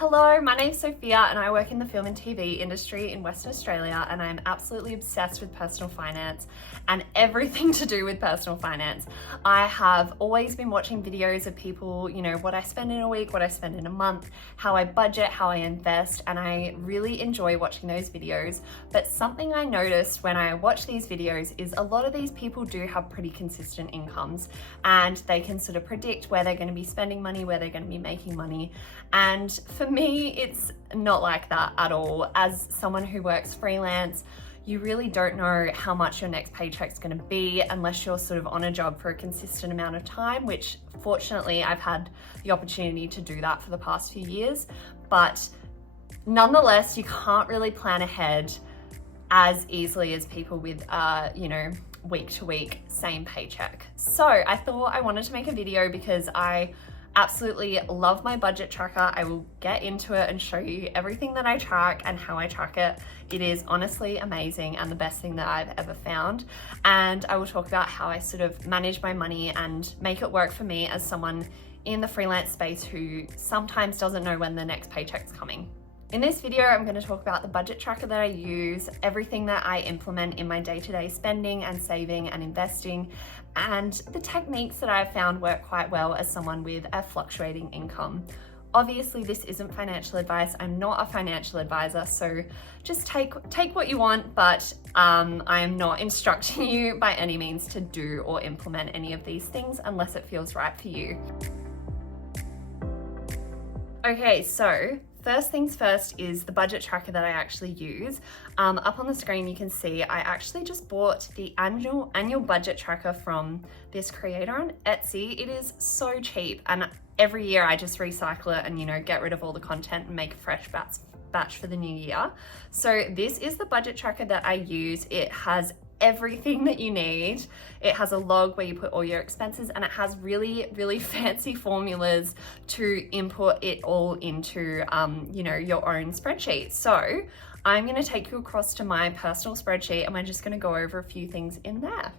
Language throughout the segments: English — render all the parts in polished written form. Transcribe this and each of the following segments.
Hello, my name's Sophia and I work in the film and TV industry in Western Australia, and I'm absolutely obsessed with personal finance and everything to do with personal finance. I have always been watching videos of people, what I spend in a week, what I spend in a month, how I budget, how I invest, and I really enjoy watching those videos. But something I noticed when I watch these videos is a lot of these people do have pretty consistent incomes, and they can sort of predict where they're going to be spending money, where they're going to be making money. And for me, it's not like that at all. As someone who works freelance, you really don't know how much your next paycheck's going to be unless you're sort of on a job for a consistent amount of time, which fortunately I've had the opportunity to do that for the past few years. But nonetheless, you can't really plan ahead as easily as people with, week to week, same paycheck. So I thought I wanted to make a video because I absolutely love my budget tracker. I will get into it and show you everything that I track and how I track it. It is honestly amazing and the best thing that I've ever found. And I will talk about how I sort of manage my money and make it work for me as someone in the freelance space who sometimes doesn't know when the next paycheck's coming. In this video, I'm going to talk about the budget tracker that I use, everything that I implement in my day-to-day spending and saving and investing, and the techniques that I've found work quite well as someone with a fluctuating income. Obviously, this isn't financial advice. I'm not a financial advisor, so just take what you want, but I am not instructing you by any means to do or implement any of these things unless it feels right for you. Okay, so first things first is the budget tracker that I actually use. Up on the screen you can see I actually just bought the annual budget tracker from this creator on Etsy. It is so cheap, and every year I just recycle it and get rid of all the content and make a fresh batch for the new year. So this is the budget tracker that I use. It has everything that you need. It has a log where you put all your expenses, and it has really fancy formulas to input it all into your own spreadsheet. So I'm going to take you across to my personal spreadsheet and we're just going to go over a few things in there.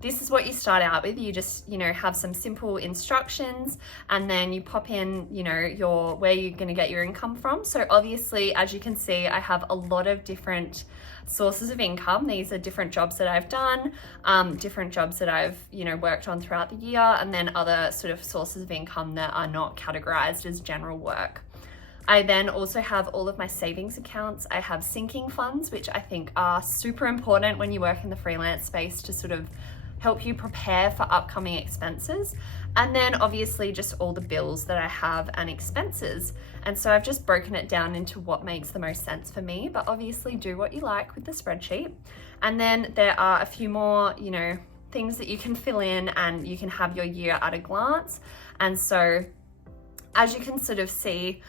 This is what you start out with. You just, have some simple instructions, and then you pop in, where you're going to get your income from. So obviously, as you can see, I have a lot of different sources of income. These are different jobs that I've done, different jobs that I've, worked on throughout the year, and then other sort of sources of income that are not categorized as general work. I then also have all of my savings accounts. I have sinking funds, which I think are super important when you work in the freelance space to sort of help you prepare for upcoming expenses. And then obviously just all the bills that I have and expenses. And so I've just broken it down into what makes the most sense for me, but obviously do what you like with the spreadsheet. And then there are a few more, things that you can fill in, and you can have your year at a glance. And so as you can sort of see,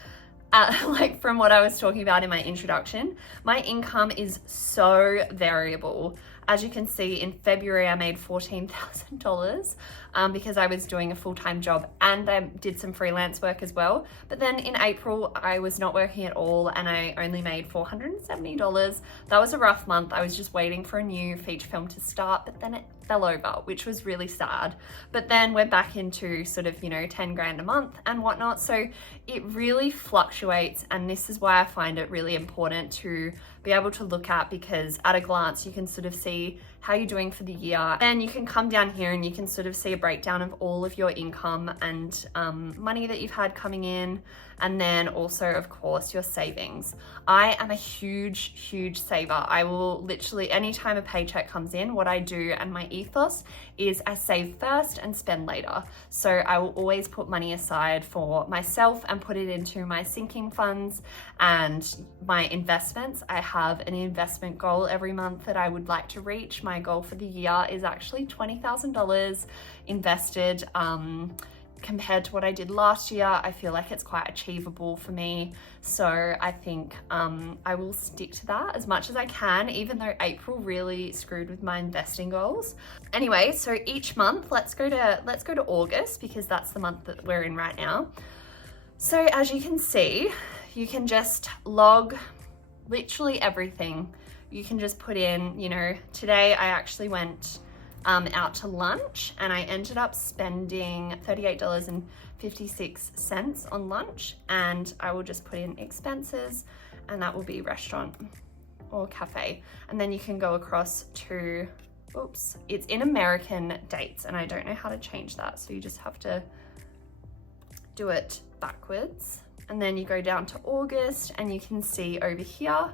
like from what I was talking about in my introduction, my income is so variable. As you can see, in February, I made $14,000 because I was doing a full-time job and I did some freelance work as well. But then in April, I was not working at all and I only made $470. That was a rough month. I was just waiting for a new feature film to start, but then it fell over, which was really sad. But then we're back into sort of, 10 grand a month and whatnot. So it really fluctuates, and this is why I find it really important to be able to look at, because at a glance you can sort of see how you're doing for the year, and you can come down here and you can sort of see a breakdown of all of your income and money that you've had coming in, and then also of course your savings. I am a huge saver. I will literally, anytime a paycheck comes in, what I do and my ethos is I save first and spend later. So I will always put money aside for myself and put it into my sinking funds and my investments. I have an investment goal every month that I would like to reach. My goal for the year is actually $20,000 invested. Compared to what I did last year, I feel like it's quite achievable for me. So I think I will stick to that as much as I can, even though April really screwed with my investing goals. Anyway, so each month, let's go to August, because that's the month that we're in right now. So as you can see, you can just log literally everything. You can just put in, today I actually went out to lunch and I ended up spending $38.50 56 cents on lunch, and I will just put in expenses, and that will be restaurant or cafe. And then you can go across to, oops, it's in American dates, and I don't know how to change that. So you just have to do it backwards. And then you go down to August, and you can see over here,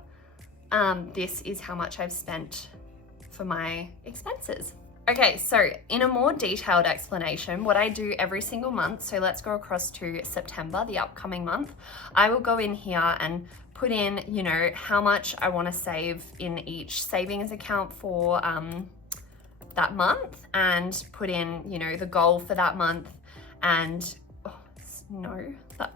this is how much I've spent for my expenses. Okay, so in a more detailed explanation, what I do every single month, so let's go across to September, the upcoming month, I will go in here and put in, you know, how much I want to save in each savings account for that month, and put in, you know, the goal for that month, and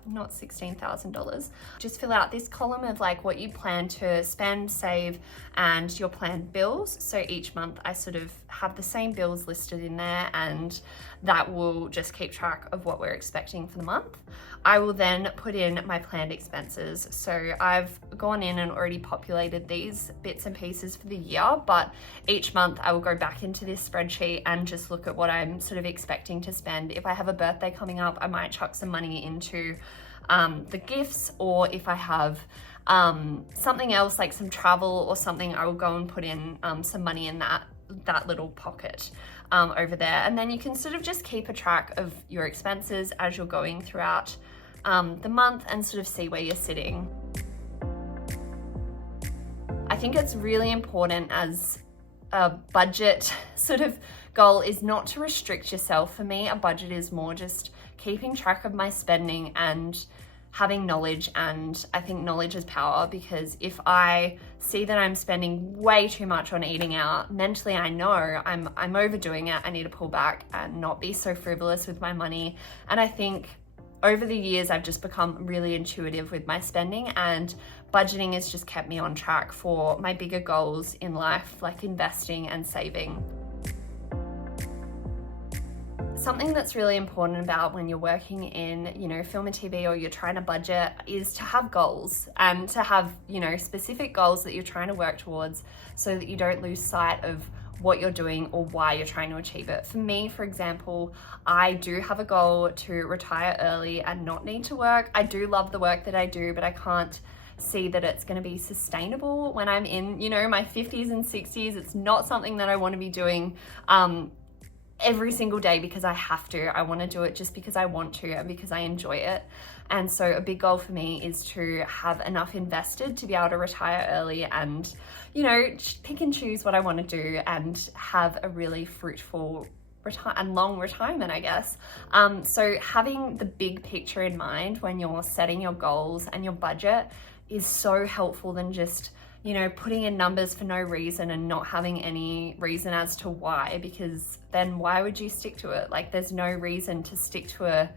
not $16,000. Just fill out this column of like what you plan to spend, save, and your planned bills. So each month I sort of have the same bills listed in there, and that will just keep track of what we're expecting for the month. I will then put in my planned expenses. So I've gone in and already populated these bits and pieces for the year, but each month I will go back into this spreadsheet and just look at what I'm sort of expecting to spend. If I have a birthday coming up, I might chuck some money into the gifts, or if I have something else like some travel or something, I will go and put in some money in that little pocket over there. And then you can sort of just keep a track of your expenses as you're going throughout the month, and sort of see where you're sitting. I think it's really important as a budget sort of goal is not to restrict yourself. For me, a budget is more just keeping track of my spending and having knowledge, and I think knowledge is power, because if I see that I'm spending way too much on eating out, mentally I know I'm overdoing it. I need to pull back and not be so frivolous with my money. And I think over the years I've just become really intuitive with my spending, and budgeting has just kept me on track for my bigger goals in life, like investing and saving. Something that's really important about when you're working in, you know, film and TV, or you're trying to budget, is to have goals, and to have, you know, specific goals that you're trying to work towards, so that you don't lose sight of what you're doing or why you're trying to achieve it. For me, for example, I do have a goal to retire early and not need to work. I do love the work that I do, but I can't see that it's going to be sustainable when I'm in, you know, my 50s and 60s. It's not something that I want to be doing every single day because I have to. I want to do it just because I want to and because I enjoy it. And so a big goal for me is to have enough invested to be able to retire early and, you know, pick and choose what I want to do and have a really fruitful and long retirement, I guess. So having the big picture in mind when you're setting your goals and your budget is so helpful than just, you know, putting in numbers for no reason and not having any reason as to why, because then why would you stick to it? Like, there's no reason to stick to a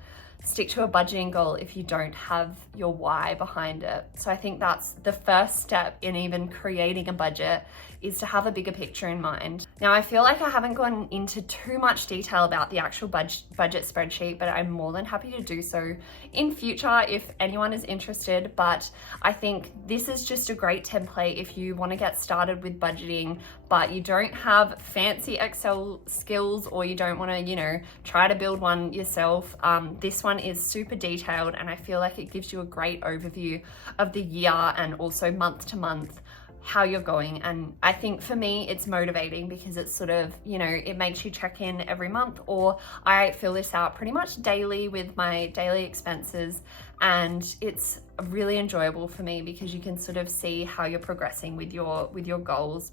budgeting goal if you don't have your why behind it. So I think that's the first step in even creating a budget, is to have a bigger picture in mind. Now, I feel like I haven't gone into too much detail about the actual budget spreadsheet, but I'm more than happy to do so in future if anyone is interested. But I think this is just a great template if you want to get started with budgeting, but you don't have fancy Excel skills, or you don't want to, you know, try to build one yourself. This one is super detailed, and I feel like it gives you a great overview of the year and also month to month how you're going. And I think for me it's motivating because it's sort of, you know, it makes you check in every month, or I fill this out pretty much daily with my daily expenses, and it's really enjoyable for me because you can sort of see how you're progressing with your goals.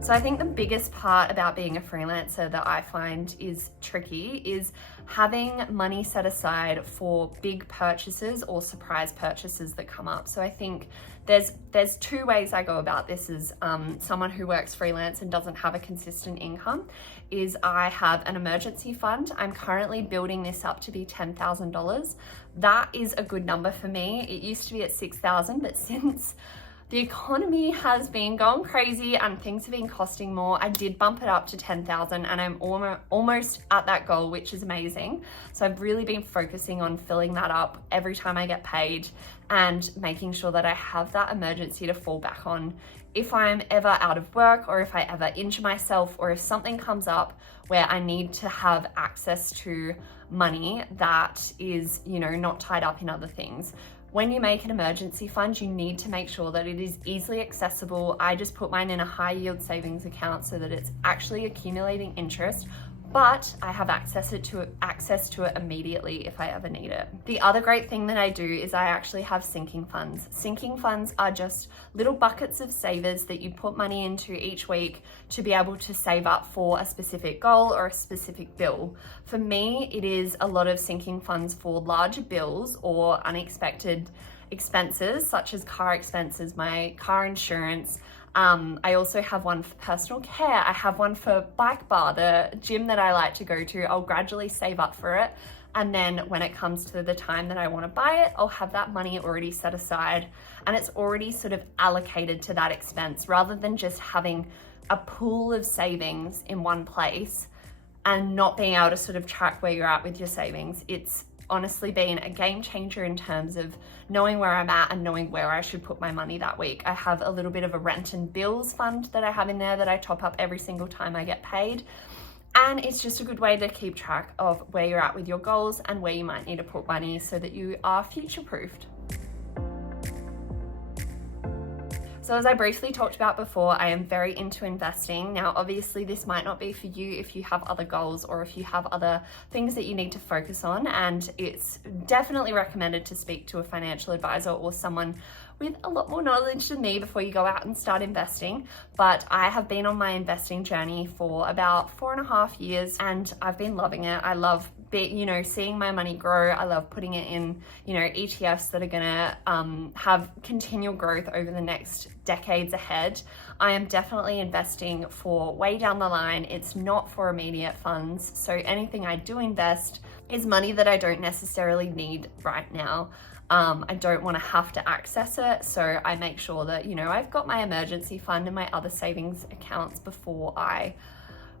So I think the biggest part about being a freelancer that I find is tricky is having money set aside for big purchases or surprise purchases that come up. So I think there's two ways I go about this as someone who works freelance and doesn't have a consistent income. Is I have an emergency fund. I'm currently building this up to be $10,000. That is a good number for me. It used to be at $6,000, but since the economy has been going crazy and things have been costing more. I did bump it up to 10,000 and I'm almost at that goal, which is amazing. So I've really been focusing on filling that up every time I get paid and making sure that I have that emergency to fall back on if I'm ever out of work, or if I ever injure myself, or if something comes up where I need to have access to money that is, not tied up in other things. When you make an emergency fund, you need to make sure that it is easily accessible. I just put mine in a high yield savings account so that it's actually accumulating interest, but I have access to it immediately if I ever need it. The other great thing that I do is I actually have sinking funds. Sinking funds are just little buckets of savers that you put money into each week to be able to save up for a specific goal or a specific bill. For me, it is a lot of sinking funds for larger bills or unexpected expenses, such as car expenses, my car insurance. I also have one for personal care. I have one for Bike Bar, the gym that I like to go to. I'll gradually save up for it. And then when it comes to the time that I want to buy it, I'll have that money already set aside and it's already sort of allocated to that expense, rather than just having a pool of savings in one place and not being able to sort of track where you're at with your savings. It's honestly been a game changer in terms of knowing where I'm at and knowing where I should put my money that week. I have a little bit of a rent and bills fund that I have in there that I top up every single time I get paid. And it's just a good way to keep track of where you're at with your goals and where you might need to put money so that you are future-proofed. So as I briefly talked about before, I am very into investing. Now, obviously this might not be for you if you have other goals or if you have other things that you need to focus on, and it's definitely recommended to speak to a financial advisor or someone with a lot more knowledge than me before you go out and start investing. But I have been on my investing journey for about 4.5 years and I've been loving it. I love seeing my money grow. I love putting it in, ETFs that are gonna have continual growth over the next decades ahead. I am definitely investing for way down the line. It's not for immediate funds. So anything I do invest is money that I don't necessarily need right now. I don't want to have to access it, so I make sure that, I've got my emergency fund and my other savings accounts before I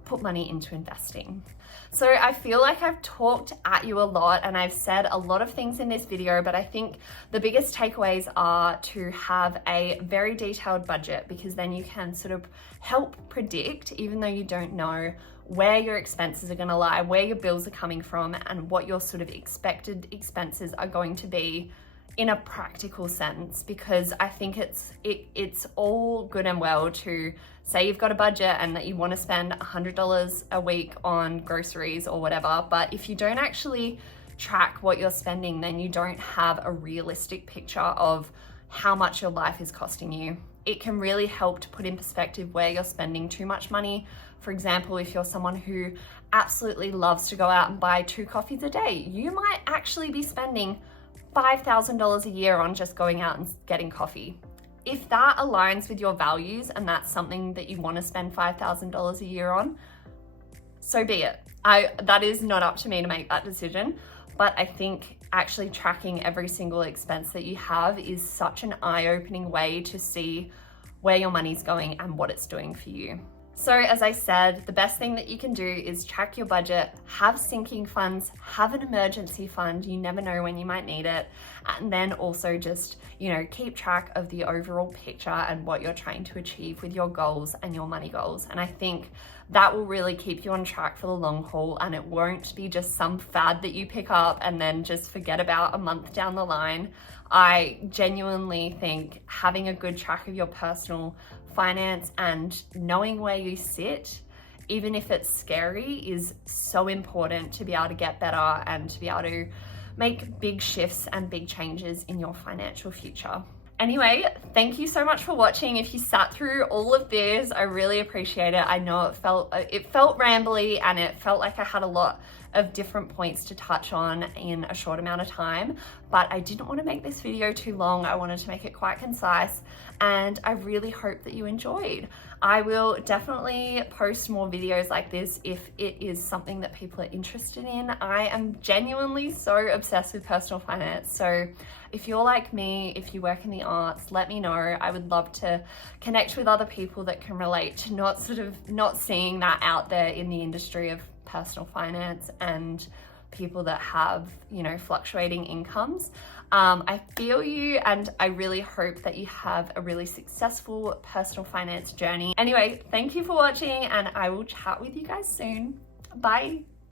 put money into investing. So I feel like I've talked at you a lot and I've said a lot of things in this video, but I think the biggest takeaways are to have a very detailed budget, because then you can sort of help predict, even though you don't know where your expenses are going to lie, where your bills are coming from, and what your sort of expected expenses are going to be in a practical sense. Because I think it's all good and well to say you've got a budget and that you want to spend $100 a week on groceries or whatever, but if you don't actually track what you're spending, then you don't have a realistic picture of how much your life is costing you. It can really help to put in perspective where you're spending too much money. For example, if you're someone who absolutely loves to go out and buy 2 coffees a day, you might actually be spending $5,000 a year on just going out and getting coffee. If that aligns with your values and that's something that you want to spend $5,000 a year on, so be it. That is not up to me to make that decision, but I think actually tracking every single expense that you have is such an eye-opening way to see where your money's going and what it's doing for you. So as I said, the best thing that you can do is track your budget, have sinking funds, have an emergency fund, you never know when you might need it, and then also just, keep track of the overall picture and what you're trying to achieve with your goals and your money goals. And I think that will really keep you on track for the long haul, and it won't be just some fad that you pick up and then just forget about a month down the line. I genuinely think having a good track of your personal finance and knowing where you sit, even if it's scary, is so important to be able to get better and to be able to make big shifts and big changes in your financial future. Anyway, thank you so much for watching. If you sat through all of this, I really appreciate it. I know it felt rambly and it felt like I had a lot of different points to touch on in a short amount of time, but I didn't want to make this video too long. I wanted to make it quite concise, and I really hope that you enjoyed. I will definitely post more videos like this if it is something that people are interested in. I am genuinely so obsessed with personal finance, so if you're like me, if you work in the arts, let me know. I would love to connect with other people that can relate to not seeing that out there in the industry of personal finance and people that have, fluctuating incomes. I feel you, and I really hope that you have a really successful personal finance journey. Anyway, thank you for watching, and I will chat with you guys soon. Bye.